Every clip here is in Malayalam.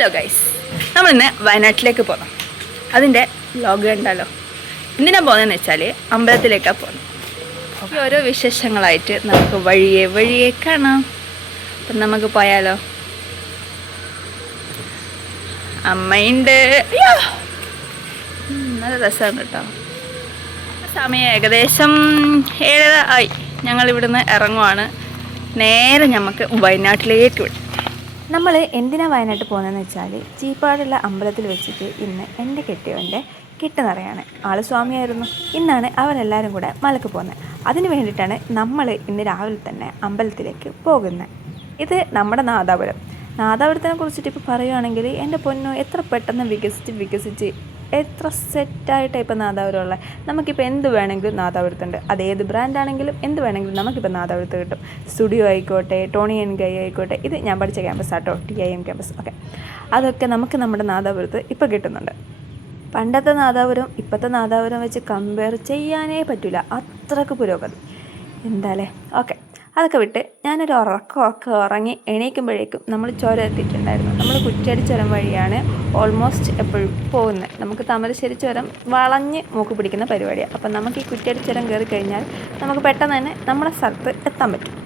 ഹലോ ഗൈസ് നമ്മളിന്ന് വയനാട്ടിലേക്ക് പോകാം അതിന്റെ ലോഗ് ഉണ്ടല്ലോ എന്തിനാ പോകുന്നതെന്ന് വെച്ചാൽ അമ്പലത്തിലേക്കാണ് പോകുന്നത്. ഓരോ വിശേഷങ്ങളായിട്ട് നമുക്ക് വഴിയെ വഴിയെ കാണാം. അപ്പം നമുക്ക് പോയാലോ? അമ്മയുണ്ട്! നല്ല രസമാണ് കേട്ടോ. സമയം ഏകദേശം ഏഴര ആയി. ഞങ്ങളിവിടുന്ന് ഇറങ്ങുവാണ്. നേരെ നമുക്ക് വയനാട്ടിലേക്ക് വിടും. നമ്മൾ എന്തിനാ വയനാട്ട് പോകുന്നതെന്ന് വെച്ചാൽ ചീപ്പാടുള്ള അമ്പലത്തിൽ വെച്ചിട്ട് ഇന്ന് എന്റെ കെട്ടിയവന്റെ കെട്ടുനിറയാണ്. ആൾ സ്വാമിയായിരുന്നു. ഇന്നാണ് അവരെല്ലാവരും കൂടെ മലക്ക് പോകുന്നത്. അതിന് വേണ്ടിയിട്ടാണ് നമ്മൾ ഇന്ന് രാവിലെ തന്നെ അമ്പലത്തിലേക്ക് പോകുന്നത്. ഇത് നമ്മുടെ നാദാപുരം. നാദാപുരത്തിനെ കുറിച്ചിട്ട് ഇപ്പോൾ പറയുകയാണെങ്കിൽ എന്റെ പൊന്നോ എത്ര പെട്ടെന്ന് വികസിച്ച് വികസിച്ച് എത്ര സെറ്റായിട്ട് ഇപ്പോൾ നാദാപുരം ഉള്ളത് നമുക്കിപ്പോൾ എന്ത് വേണമെങ്കിലും നാദാപുരത്തുണ്ട് അത് ഏത് ബ്രാൻഡാണെങ്കിലും എന്ത് വേണമെങ്കിലും നമുക്കിപ്പോൾ നാദാപുരത്ത് കിട്ടും. സ്റ്റുഡിയോ ആയിക്കോട്ടെ ടോണി എൻ ഗൈ ആയിക്കോട്ടെ ഇത് ഞാൻ പഠിച്ച ക്യാമ്പസ് ആട്ടോ T I M campus okay അതൊക്കെ നമുക്ക് നമ്മുടെ നാദാപുരത്ത് ഇപ്പോൾ കിട്ടുന്നുണ്ട്. പണ്ടത്തെ നാദാപുരം ഇപ്പോഴത്തെ നാദാപുരം വെച്ച് കമ്പയർ ചെയ്യാനേ പറ്റില്ല അത്രയ്ക്ക് പുരോഗതി. എന്താല്ലേ ഓക്കെ അതൊക്കെ വിട്ട് ഞാനൊരു ഉറക്കമൊക്കെ ഉറങ്ങി എണീക്കുമ്പോഴേക്കും നമ്മൾ ചുരം എത്തിയിട്ടുണ്ടായിരുന്നു. നമ്മൾ കുറ്റ്യാടി ചുരം വഴിയാണ് ഓൾമോസ്റ്റ് എപ്പോഴും പോകുന്നത്. നമുക്ക് താമരശ്ശേരി ചുരം വളഞ്ഞ് മൂക്ക് പിടിക്കുന്ന പരിപാടിയാണ്. അപ്പം നമുക്ക് ഈ കുറ്റ്യാടി ചുരം കയറി കഴിഞ്ഞാൽ നമുക്ക് പെട്ടെന്ന് തന്നെ നമ്മുടെ സ്ഥലത്ത് എത്താൻ പറ്റും.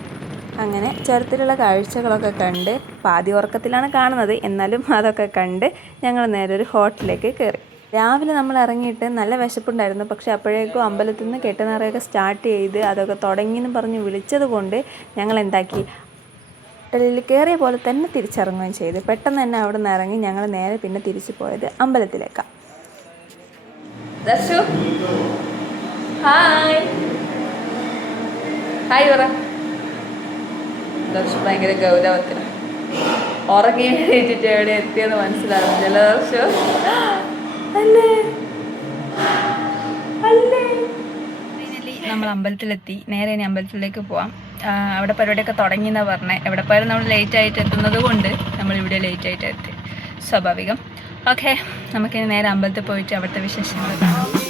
അങ്ങനെ ചുരത്തിലുള്ള കാഴ്ചകളൊക്കെ കണ്ട് പാതി ഉറക്കത്തിലാണ് കാണുന്നത്. എന്നാലും അതൊക്കെ കണ്ട് ഞങ്ങൾ നേരെ ഒരു ഹോട്ടലിലേക്ക് കയറി. രാവിലെ നമ്മൾ ഇറങ്ങിയിട്ട് നല്ല വിശപ്പുണ്ടായിരുന്നു. പക്ഷെ അപ്പോഴേക്കും അമ്പലത്തിൽ നിന്ന് കെട്ടുനിറയൊക്കെ സ്റ്റാർട്ട് ചെയ്ത് അതൊക്കെ തുടങ്ങിയെന്ന് പറഞ്ഞ് വിളിച്ചത് കൊണ്ട് ഞങ്ങൾ എന്താക്കി? ഹോട്ടലിൽ കയറിയ പോലെ തന്നെ തിരിച്ചിറങ്ങുകയും ചെയ്തു. പെട്ടെന്ന് തന്നെ അവിടെ നിന്ന് ഇറങ്ങി ഞങ്ങൾ നേരെ പിന്നെ തിരിച്ചു പോയത് അമ്പലത്തിലേക്കാണ് ദർശു. ഹായ് ഹായ് ദർശു ഭയങ്കര ഗൗരവത്തിന് ഉറങ്ങി എഴുതിയിട്ട് എവിടെ എത്തിയെന്ന് മനസ്സിലാവുന്നില്ല. ദർശു. അല്ലേ? അല്ലേ? നമ്മൾ അമ്പലത്തിലെത്തി. നേരെ ഇനി അമ്പലത്തിലേക്ക് പോവാം. അവിടെ പരിപാടിയൊക്കെ തുടങ്ങി എന്നാണ് പറഞ്ഞത് എവിടെ പോയാലും നമ്മൾ ലേറ്റ് ആയിട്ട് എത്തുന്നത് കൊണ്ട് നമ്മൾ ഇവിടെ ലേറ്റ് ആയിട്ട് എത്തി. സ്വാഭാവികം. ഓക്കെ നമുക്കിനി നേരെ അമ്പലത്തിൽ പോയിട്ട് അവിടുത്തെ വിശേഷങ്ങൾ കാണാം.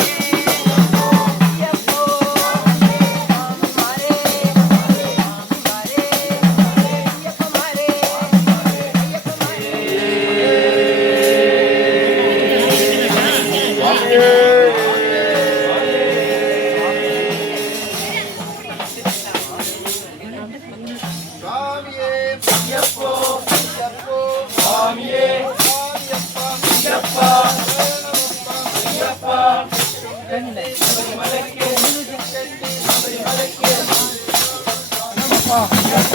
சாமியே ஐயப்போ ஐயப்போ. சாமியே சாமியப்பா ஐயப்பா. ஐயப்பா. ஐயப்பா ஐயப்பா.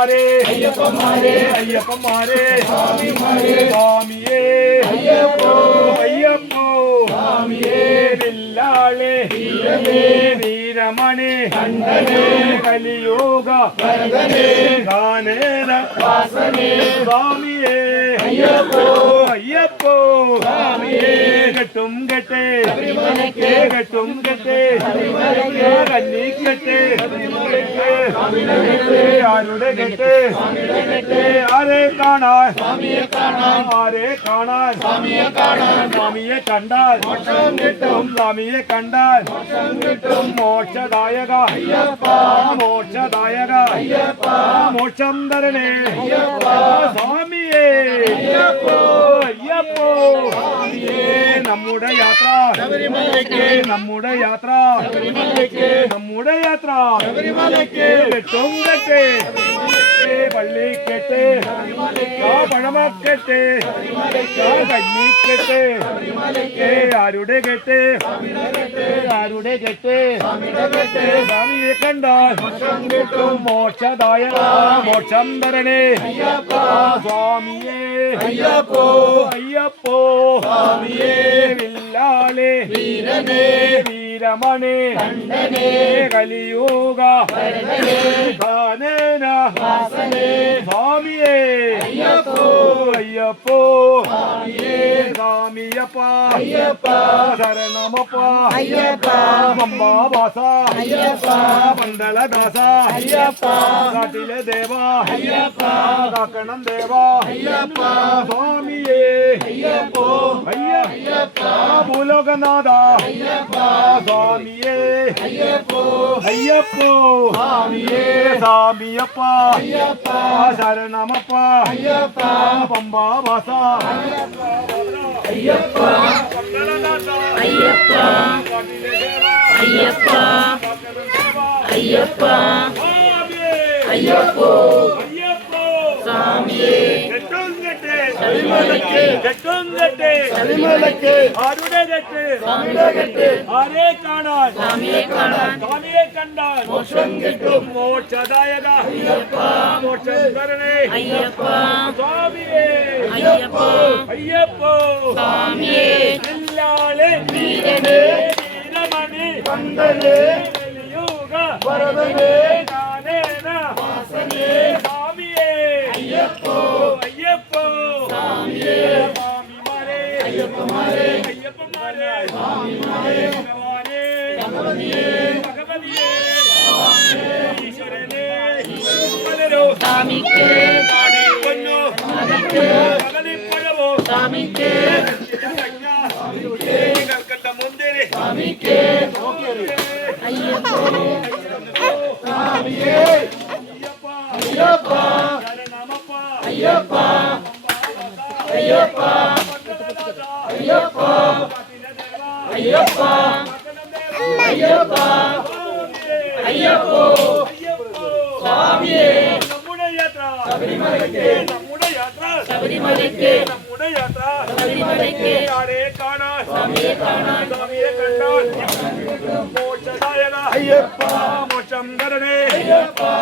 അയ്യപ്പമാരേ കണ്ഠനേ കലിയോഗ വരദനേ അയ്യപ്പോ. വാസനേ സ്വാമിയേ. അയ്യപ്പോ അയ്യപ്പോ സ്വാമിയേ കെട്ടും കെട്ടേ ശബരിമലയ്ക്ക് കെട്ടും കെട്ടേ ஐயப்போ ஐயப்போ. கட்டும் கட்டு. கட்டும் கட்டு. கண்ணி கட்டு. யாருடைய கட்டு. யாரே காணார். ஆரே காணார். சாமியை கண்டார். கிட்டும். சாமியை கண்டார். கிட்டும். மோட்சதாயகா. மோட்சதாயகா. மோட்சம் தரணே சாமி നമ്മുടെ യാത്ര. നമ്മുടെ യാത്ര. നമ്മുടെ യാത്ര. ശബരിമലയ്ക്ക്. കെട്ടും കെട്ട് പള്ളിക്കെട്ട് പഴമക്കെട്ട്. കഞ്ഞിക്കെട്ട് ആരുടെ കെട്ട്? ആരുടെ കെട്ട്? സ്വാമിയെ കണ്ടാൽ മോക്ഷദായ മോക്ഷം തരണേ. സ്വാമിയേ അയ്യപ്പോ അയ്യപ്പോ സ്വാമിയേ വില്ലാളേ വീരനേ വീരമണേ കണ്ടനേ കലിയോഗ സ്വാമിയേ അയ്യപ്പോ അയ്യപ്പോ சாமியப்பா ஐயப்பா. சரணமப்பா. ஐயப்பா. அம்மா வாசா. ஐயப்பா. மண்டல தாசா தேவா. தேவா. ஐயப்பா. பூலோகநாதா. சாமியே. ஐயப்போ. சாமியே. சாமியப்பா. சரணமப்பா. பம்பா வாசா. ஐயப்பா. ஐயப்பா. ஐயப்பா. ஐயப்பா. ஐயப்போ. சாமியே. தமிழகத்து எட்டுந்தட்டு தமிழகத்து அருடகத்து தமிழகத்து ஆரே காணாய் சாமியே காணாய் சாமியே கண்டாய் மோட்சம் கிட்டும். மோட்சதாயகா ஐயப்பா. மோட்சம் Ayyappa Ayyappa Ayyappa Ayyappa. Ayyappa. Ayyappa Ayyappa ஐயப்போ சுவாமியே சபரிமலைக்கு சபரிமலைக்கு சபரிமலைக்கு தரணே ஐயப்பா